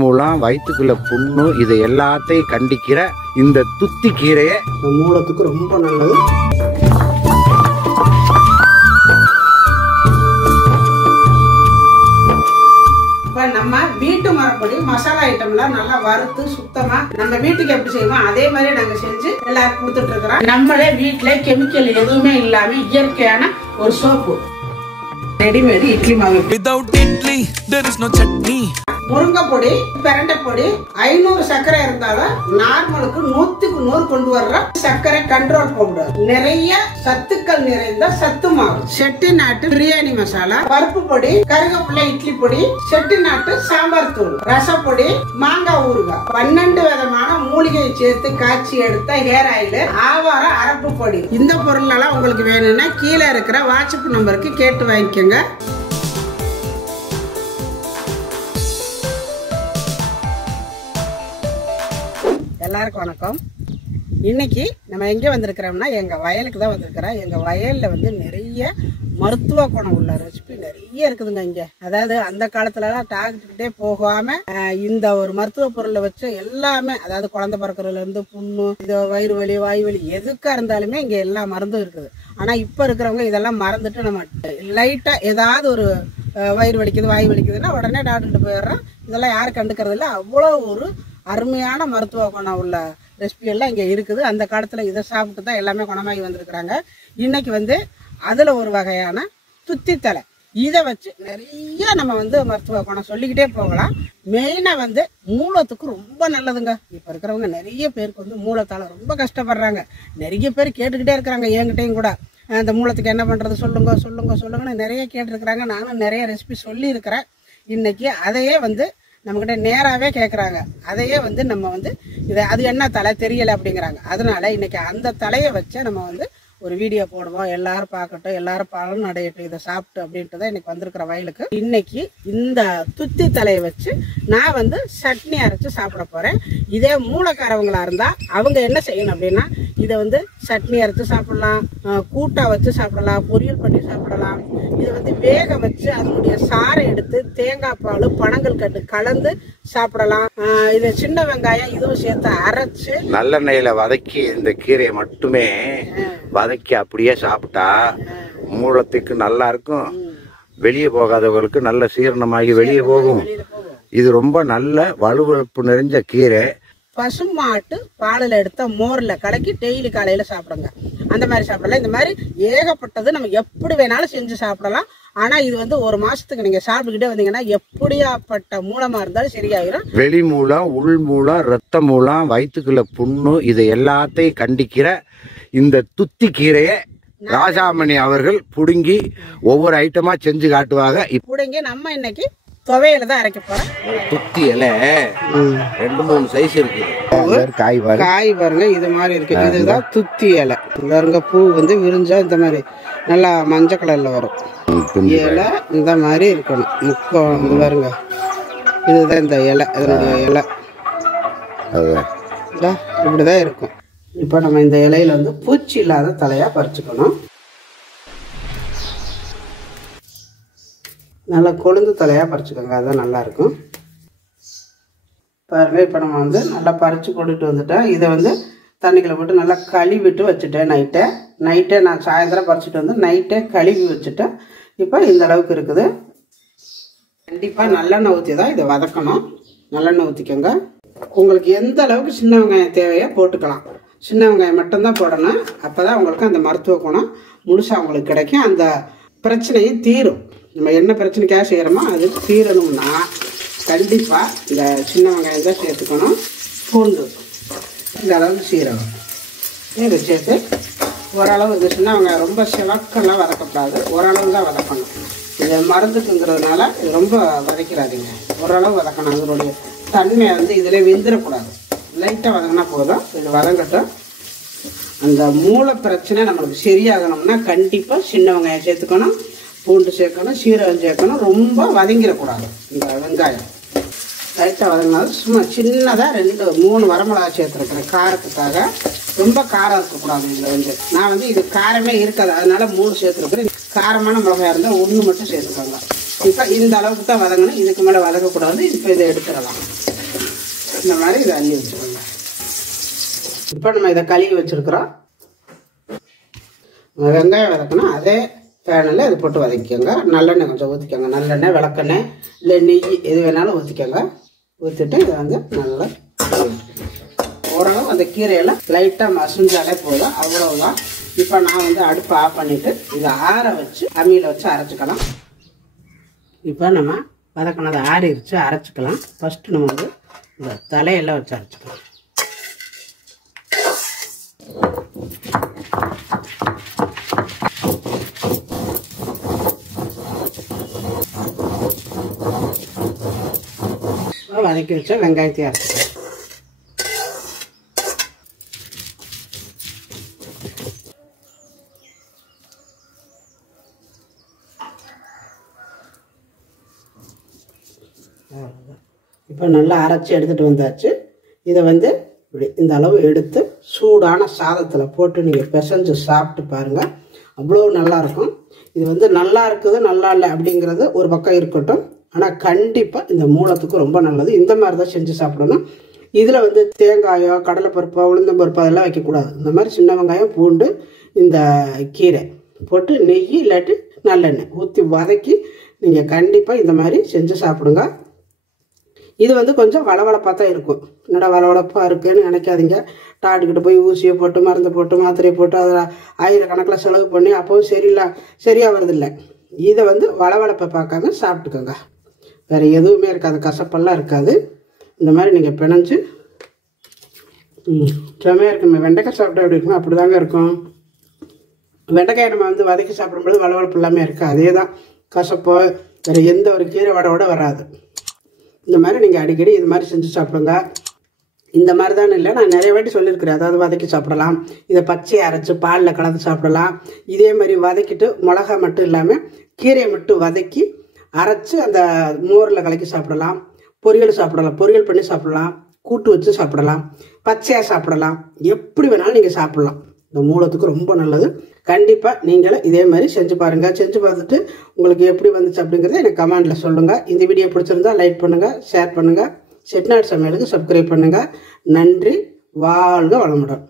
மூலம் வயிற்றுக்குள்ள புண்ணு இதை எல்லாத்தையும் கண்டிக்கிற இந்த துத்தி கீரையை மூலத்துக்கு ரொம்ப நல்லது. இப்ப நம்ம வீட்டு மரப்படி மசாலா ஐட்டம்லாம் நல்லா வறுத்து சுத்தமா நம்ம வீட்டுக்கு எப்படி செய்வோம் அதே மாதிரி நாங்க செஞ்சு எல்லாருக்கும் கொடுத்துட்டு இருக்கிறோம். நம்மளே வீட்டுல கெமிக்கல் எதுவுமே இல்லாம இயற்கையான ஒரு சோப்பு, ரெடிமேட் இட்லி மாவு. Without idli, there is no chutney. முருங்கை பொடி, பிரண்டை பொடி, 500 சர்க்கரை இருந்தாலும் நார்மலுக்கு 100க்கு 100 கொண்டு வர்ற சர்க்கரை கண்ட்ரோல் பவுடர், நிறைய சத்துக்கள் நிறைந்த சத்து மாவு, செட்டிநாட்டு பிரியாணி மசாலா, பருப்பு பொடி, கருவேப்பிலை இட்லி பொடி, செட்டிநாட்டு சாம்பார் தூள், ரசப்பொடி, மாங்காய் ஊறுகாய், 12 விதமான மூலிகையை சேர்த்து காய்ச்சி எடுத்த ஹேர் ஆயில், ஆவார அரப்பு பொடி. இந்த பொருள் எல்லாம் உங்களுக்கு வேணும்னா கீழே இருக்கிற வாட்ஸ்அப் நம்பருக்கு கேட்டு வாங்கிக்கோங்க. எல்லாருக்கும் வணக்கம். இன்னைக்கு நம்ம எங்க வந்திருக்கிறோம்னா எங்க வயலுக்கு தான் வந்திருக்கிறோம். எங்க வயல்ல வந்து நிறைய மருத்துவ குணம் உள்ள ரெசிபி நிறைய இருக்குதுங்க. இங்க அதாவது அந்த காலத்துல எல்லாம் டாக்டர்கிட்டே போகாம இந்த ஒரு மருத்துவ பொருளை வச்சு எல்லாமே, அதாவது குழந்தை பிறக்கிறதுல இருந்து புண்ணு, இது வயிறு வலி, வாய் வலி, எதுக்கா இருந்தாலுமே இங்க எல்லா மருந்தும் இருக்குது. ஆனா இப்ப இருக்கிறவங்க இதெல்லாம் மறந்துட்டு நம்ம லைட்டா ஏதாவது ஒரு வயிறு வலிக்குது, வாய் வலிக்குதுன்னா உடனே டாக்டர்கிட்ட போயிடுறோம். இதெல்லாம் யாரும் கண்டுக்கிறது இல்லை. அவ்வளோ ஒரு அருமையான மருத்துவ குணம் உள்ள ரெசிபி எல்லாம் இங்க இருக்குது. அந்த காலத்துல இதை சாப்பிட்டு தான் எல்லாமே குணமாகி வந்திருக்கிறாங்க. இன்னைக்கு வந்து அதுல ஒரு வகையான துத்தி தலை, இதை வச்சு நிறைய நம்ம வந்து மருத்துவ குணம் சொல்லிக்கிட்டே போகலாம். மெயினா வந்து மூலத்துக்கு ரொம்ப நல்லதுங்க. இப்ப இருக்கிறவங்க நிறைய பேருக்கு வந்து மூலத்தால ரொம்ப கஷ்டப்படுறாங்க. நிறைய பேர் கேட்டுக்கிட்டே இருக்கிறாங்க. என்கிட்டையும் கூட அந்த மூலத்துக்கு என்ன பண்றது சொல்லுங்க சொல்லுங்க சொல்லுங்கன்னு நிறைய கேட்டுருக்குறாங்க. நானும் நிறைய ரெசிபி சொல்லி இருக்கிறேன். இன்னைக்கு அதையே வந்து நம்மகிட்ட நேராவே கேட்குறாங்க. அதையே வந்து நம்ம வந்து இதை அது என்ன தலை தெரியலை அப்படிங்கிறாங்க. அதனால இன்னைக்கு அந்த தலையை வச்சு நம்ம வந்து ஒரு வீடியோ போடுவோம். எல்லாரும் பார்க்கட்டும், எல்லாரும் பலன் அடையட்டும் இதை சாப்பிட்டு அப்படின்ட்டு தான் இன்னைக்கு வந்திருக்கிற வயலுக்கு. இன்னைக்கு இந்த துத்தி தலையை வச்சு நான் வந்து சட்னி அரைச்சு சாப்பிட போறேன். இதே மூளைக்காரவங்களா இருந்தா அவங்க என்ன செய்யணும் அப்படின்னா, இதை வந்து சட்னி அரைச்சு சாப்பிடலாம், கூட்டா வச்சு சாப்பிடலாம், பொரியல் பண்ணி சாப்பிடலாம். இதை வந்து வேக வச்சு அதனுடைய சாறை எடுத்து தேங்காய் பால், பனங்கள் கட்டு கலந்து சாப்பிடலாம். இதை சின்ன வெங்காயம் இதுவும் சேர்த்து அரைச்சு நல்லெண்ணெயில வதக்கி இந்த கீரையை மட்டுமே வதக்கி அப்படியே சாப்பிட்டா மூலத்துக்கு நல்லா இருக்கும். வெளியே போகாதவர்களுக்கு நல்ல சீரணமாகி வெளியே போகும். இது ரொம்ப நல்ல வலுவழுப்பு நிறைஞ்ச கீரை. பசுமாட்டு பாலில் எடுத்த மோர்ல கலக்கி டெய்லி காலையில சாப்பிடுங்க. அந்த மாதிரி சாப்பிடலாம். இந்த மாதிரி ஏகப்பட்டது நம்ம எப்படி வேணாலும் செஞ்சு சாப்பிடலாம். ஆனா இது வந்து ஒரு மாசத்துக்கு நீங்க சாப்பிட்டுக்கிட்டே வந்தீங்கன்னா எப்படியாப்பட்ட மூலமா இருந்தாலும் சரியாயிரும். வெளி மூலம், உள் மூலம், ரத்த மூலம், வயிற்றுக்குள்ள புண்ணு இதை எல்லாத்தையும் கண்டிக்கிற இந்த துத்தி கீரையை ராஜாமணி அவர்கள் புடுங்கி ஒவ்வொரு ஐட்டமா செஞ்சு காட்டுவாங்க. புடுங்கி நம்ம இன்னைக்கு துவையில தான் அரைக்க போறோம். துத்தி இலை 2-3 சைஸ் இருக்கு. காய் பாருங்க இது மாதிரி இருக்கு. இதுதான் துத்தி இலை. பாருங்க பூ வந்து விரிஞ்சா இந்த மாதிரி நல்லா மஞ்சள் கலர்ல வரும். இலை இந்த மாதிரி இருக்கணும். முக்கம் பாருங்க, இதுதான் இந்த இலை, இதனுடைய இலை இப்படிதான் இருக்கும். இப்போ நம்ம இந்த இலையில வந்து பூச்சி இல்லாத தலையா பறிச்சுக்கணும். நல்லா கொழுந்து தலையா பறிச்சுக்கோங்க, அதுதான் நல்லா இருக்கும். பாருங்க இப்போ நம்ம வந்து நல்லா பறிச்சு கொண்டுட்டு வந்துட்டேன். இதை வந்து தண்ணிக்குள்ள போட்டு நல்லா கழுவிட்டு வச்சுட்டேன். நைட்டே நான் சாயந்தரம் பறிச்சுட்டு வந்து நைட்டே கழுவி வச்சுட்டேன். இப்போ இந்த அளவுக்கு இருக்குது. கண்டிப்பாக நல்லெண்ணெய் ஊற்றி தான் இதை வதக்கணும். நல்லெண்ணெய் ஊற்றிக்கோங்க. உங்களுக்கு எந்த அளவுக்கு சின்ன வெங்காயம் தேவையோ போட்டுக்கலாம். சின்ன வெங்காயம் மட்டும்தான் போடணும். அப்போ தான் உங்களுக்கு அந்த மருத்துவ குணம் முழுசாக உங்களுக்கு கிடைக்கும். அந்த பிரச்சனையும் தீரும். நம்ம என்ன பிரச்சனைக்காக செய்கிறோமோ அது தீரணும்னா கண்டிப்பாக இந்த சின்ன வெங்காயம் தான் சேர்த்துக்கணும். பூண்டு இந்த அளவுக்கு சீரகம் இதை சேர்த்து ஓரளவு இந்த சின்ன வெங்காயம் ரொம்ப சிவக்கெல்லாம் வதக்கக்கூடாது. ஓரளவு தான் வதக்கணும். இது மருந்துக்குங்கிறதுனால இது ரொம்ப வதக்கிறாதீங்க. ஓரளவு வதக்கணும். அதனுடைய தன்மையை வந்து இதில் வெந்துடக்கூடாது. லைட்டாக வதங்கினா போதும். இது வதங்கட்டும். அந்த மூளை பிரச்சனை நம்மளுக்கு சரியாகணும்னா கண்டிப்பாக சின்ன வெங்காயம் சேர்த்துக்கணும், பூண்டு சேர்க்கணும், சீரகம் சேர்க்கணும். ரொம்ப வதங்கிடக்கூடாது. இந்த வெங்காயம் லைட்டாக வதங்கினாலும் சும்மா சின்னதாக 2-3 வரமிளகா சேர்த்துருக்குறேன் காரத்துக்காக. ரொம்ப காரம் இருக்கக்கூடாது. இதில் வந்து நான் வந்து இது காரமே இருக்காது, அதனால 3 சேர்த்துருக்குறேன். காரமான மிளகாய் இருந்தால் 1 மட்டும் சேர்த்துக்கோங்க. இப்போ இந்த அளவுக்கு தான் வதங்கணும். இதுக்கு மேலே வதக்கக்கூடாது. இப்போ இதை எடுத்துடலாம். இந்த மாதிரி இதை அள்ளி வச்சுக்கோங்க. இப்போ நம்ம இதை கழுவி வச்சுருக்குறோம். வெங்காயம் வதக்கணும். அதே பேனில் இது போட்டு வதக்கிக்கோங்க. நல்லெண்ணெய் கொஞ்சம் ஊற்றிக்கோங்க. நல்லெண்ணெய், விளக்கெண்ணெய் இல்லை நெய் எது வேணாலும் ஊற்றிக்கோங்க. ஊற்றிட்டு இதை வந்து நல்லா ஓரளவு அந்த கீரையெல்லாம் லைட்டாக மசிஞ்சாலே போதும். அவ்வளவுதான். இப்போ நான் வந்து அடுப்பு ஆஃப் பண்ணிவிட்டு இதை ஆற வச்சு அம்மியில் வச்சு அரைச்சிக்கலாம். இப்போ நம்ம வதக்கினதை ஆறிடுச்சு, அரைச்சிக்கலாம். ஃபஸ்ட்டு நம்ம வந்து இந்த தலையெல்லாம் வச்சு அரைச்சிக்கலாம். வதக்கி வச்சா வெங்காயத்தை அரைச்சிக்கலாம். இப்போ நல்லா அரைச்சி எடுத்துகிட்டு வந்தாச்சு. இதை வந்து இப்படி இந்த அளவு எடுத்து சூடான சாதத்தில் போட்டு நீங்கள் பிசைஞ்சு சாப்பிட்டு பாருங்கள். அவ்வளோ நல்லாயிருக்கும். இது வந்து நல்லா இருக்குது நல்லா இல்லை அப்படிங்கிறது ஒரு பக்கம் இருக்கட்டும். ஆனால் கண்டிப்பாக இந்த மூலத்துக்கு ரொம்ப நல்லது. இந்த மாதிரி தான் செஞ்சு சாப்பிடணும். இதில் வந்து தேங்காயோ கடலைப்பருப்போ உளுந்தம்பருப்போ அதெல்லாம் வைக்கக்கூடாது. இந்த மாதிரி சின்ன வெங்காயம், பூண்டு, இந்த கீரை போட்டு நெய் இல்லாட்டி நல்லெண்ணெய் ஊற்றி வதக்கி நீங்கள் கண்டிப்பாக இந்த மாதிரி செஞ்சு சாப்பிடுங்க. இது வந்து கொஞ்சம் வளவளப்பாக தான் இருக்கும். என்னடா வளவளப்பாக இருக்குன்னு நினைக்காதீங்க. டாக்டர்கிட்ட போய் ஊசியை போட்டு மருந்து போட்டு மாத்திரையை போட்டு அதை ஆயிரக்கணக்கில் செலவு பண்ணி அப்போவும் சரியாக வருதில்லை. இதை வந்து வளவளப்பை பார்க்காம சாப்பிட்டுக்கோங்க. வேறு எதுவுமே இருக்காது, கசப்பெல்லாம் இருக்காது. இந்த மாதிரி நீங்கள் பிணைஞ்சு செம்மையாக இருக்குமே. வெண்டைக்காய் சாப்பிட்டா எப்படி இருக்குமோ அப்படி தாங்க இருக்கும். வெண்டைக்காய் நம்ம வந்து வதக்கி சாப்பிடும்போது வளவளப்பு எல்லாமே இருக்குது. அதே தான் கசப்போ வேறு எந்த ஒரு கீரை வடவோட வராது. இந்த மாதிரி நீங்கள் அடிக்கடி இது மாதிரி செஞ்சு சாப்பிடுங்க. இந்த மாதிரி தான் இல்லை, நான் நிறைய வாட்டி சொல்லியிருக்கிறேன். அதாவது வதக்கி சாப்பிடலாம், இதை பச்சையை அரைச்சி பாலில் கலந்து சாப்பிடலாம். இதே மாதிரி வதக்கிட்டு மிளகா மட்டும் இல்லாமல் கீரையை மட்டும் வதக்கி அரைச்சி அந்த மோரில் கலக்கி சாப்பிடலாம். பொரியல் சாப்பிடலாம், பொரியல் பண்ணி சாப்பிடலாம், கூட்டு வச்சு சாப்பிடலாம், பச்சையாக சாப்பிடலாம். எப்படி வேணாலும் நீங்கள் சாப்பிடலாம். இந்த மூலத்துக்கு ரொம்ப நல்லது. கண்டிப்பாக நீங்களும் இதே மாதிரி செஞ்சு பாருங்கள். செஞ்சு பார்த்துட்டு உங்களுக்கு எப்படி வந்துச்சு அப்படிங்கிறத எனக்கு கமெண்டில் சொல்லுங்கள். இந்த வீடியோ பிடிச்சிருந்தா லைக் பண்ணுங்கள், ஷேர் பண்ணுங்கள். செட்டிநாடு சமையலுக்கு சப்ஸ்கிரைப் பண்ணுங்கள். நன்றி. வாழ்க வளமுடன்.